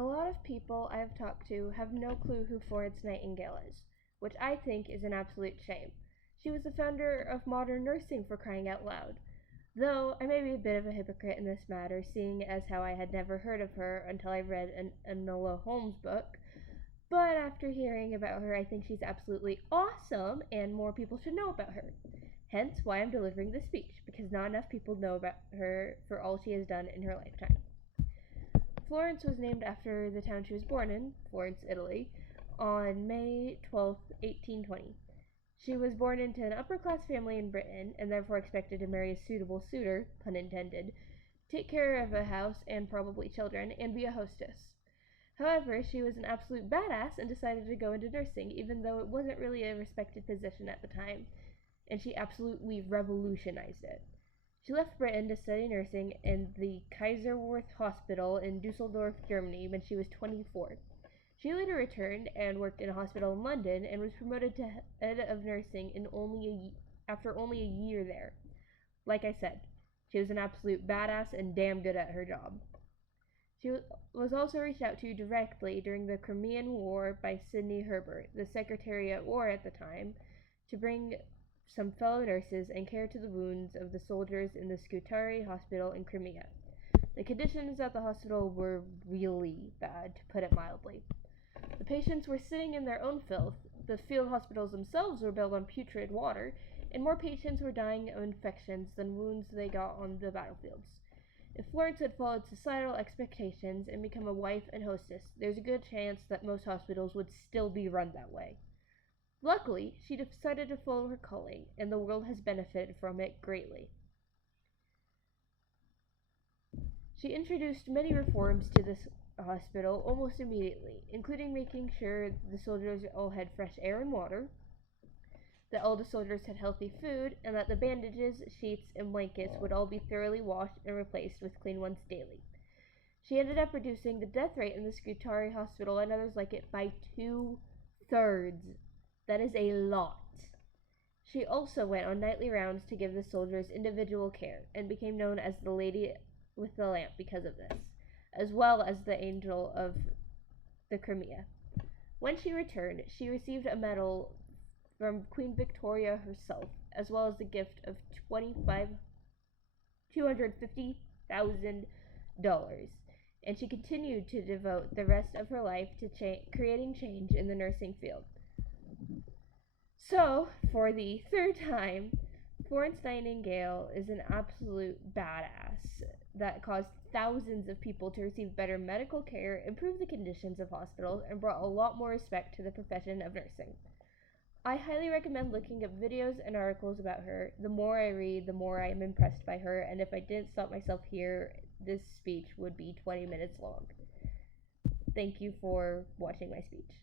A lot of people I have talked to have no clue who Florence Nightingale is, which I think is an absolute shame. She was the founder of modern nursing, for crying out loud. Though I may be a bit of a hypocrite in this matter, seeing as how I had never heard of her until I read an Enola Holmes book. But after hearing about her, I think she's absolutely awesome, and more people should know about her. Hence why I'm delivering this speech, because not enough people know about her for all she has done in her lifetime. Florence was named after the town she was born in, Florence, Italy, on May 12, 1820. She was born into an upper-class family in Britain, and therefore expected to marry a suitable suitor, pun intended, take care of a house and probably children, and be a hostess. However, she was an absolute badass and decided to go into nursing, even though it wasn't really a respected position at the time, and she absolutely revolutionized it. She left Britain to study nursing in the Kaiserwerth Hospital in Dusseldorf, Germany, when she was 24. She later returned and worked in a hospital in London and was promoted to head of nursing after only a year there. Like I said, she was an absolute badass and damn good at her job. She was also reached out to directly during the Crimean War by Sidney Herbert, the Secretary at War at the time, to bring some fellow nurses and care to the wounds of the soldiers in the Scutari Hospital in Crimea. The conditions at the hospital were really bad, to put it mildly. The patients were sitting in their own filth, the field hospitals themselves were built on putrid water, and more patients were dying of infections than wounds they got on the battlefields. If Florence had followed societal expectations and become a wife and hostess, there's a good chance that most hospitals would still be run that way. Luckily, she decided to follow her calling, and the world has benefited from it greatly. She introduced many reforms to this hospital almost immediately, including making sure the soldiers all had fresh air and water, that all the soldiers had healthy food, and that the bandages, sheets, and blankets would all be thoroughly washed and replaced with clean ones daily. She ended up reducing the death rate in the Scutari Hospital and others like it by 2/3. That is a lot. She also went on nightly rounds to give the soldiers individual care, and became known as the Lady with the Lamp because of this, as well as the Angel of the Crimea. When she returned, she received a medal from Queen Victoria herself, as well as the gift of $250,000, and she continued to devote the rest of her life to creating change in the nursing field. So, for the third time, Florence Nightingale is an absolute badass that caused thousands of people to receive better medical care, improved the conditions of hospitals, and brought a lot more respect to the profession of nursing. I highly recommend looking up videos and articles about her. The more I read, the more I am impressed by her, and if I didn't stop myself here, this speech would be 20 minutes long. Thank you for watching my speech.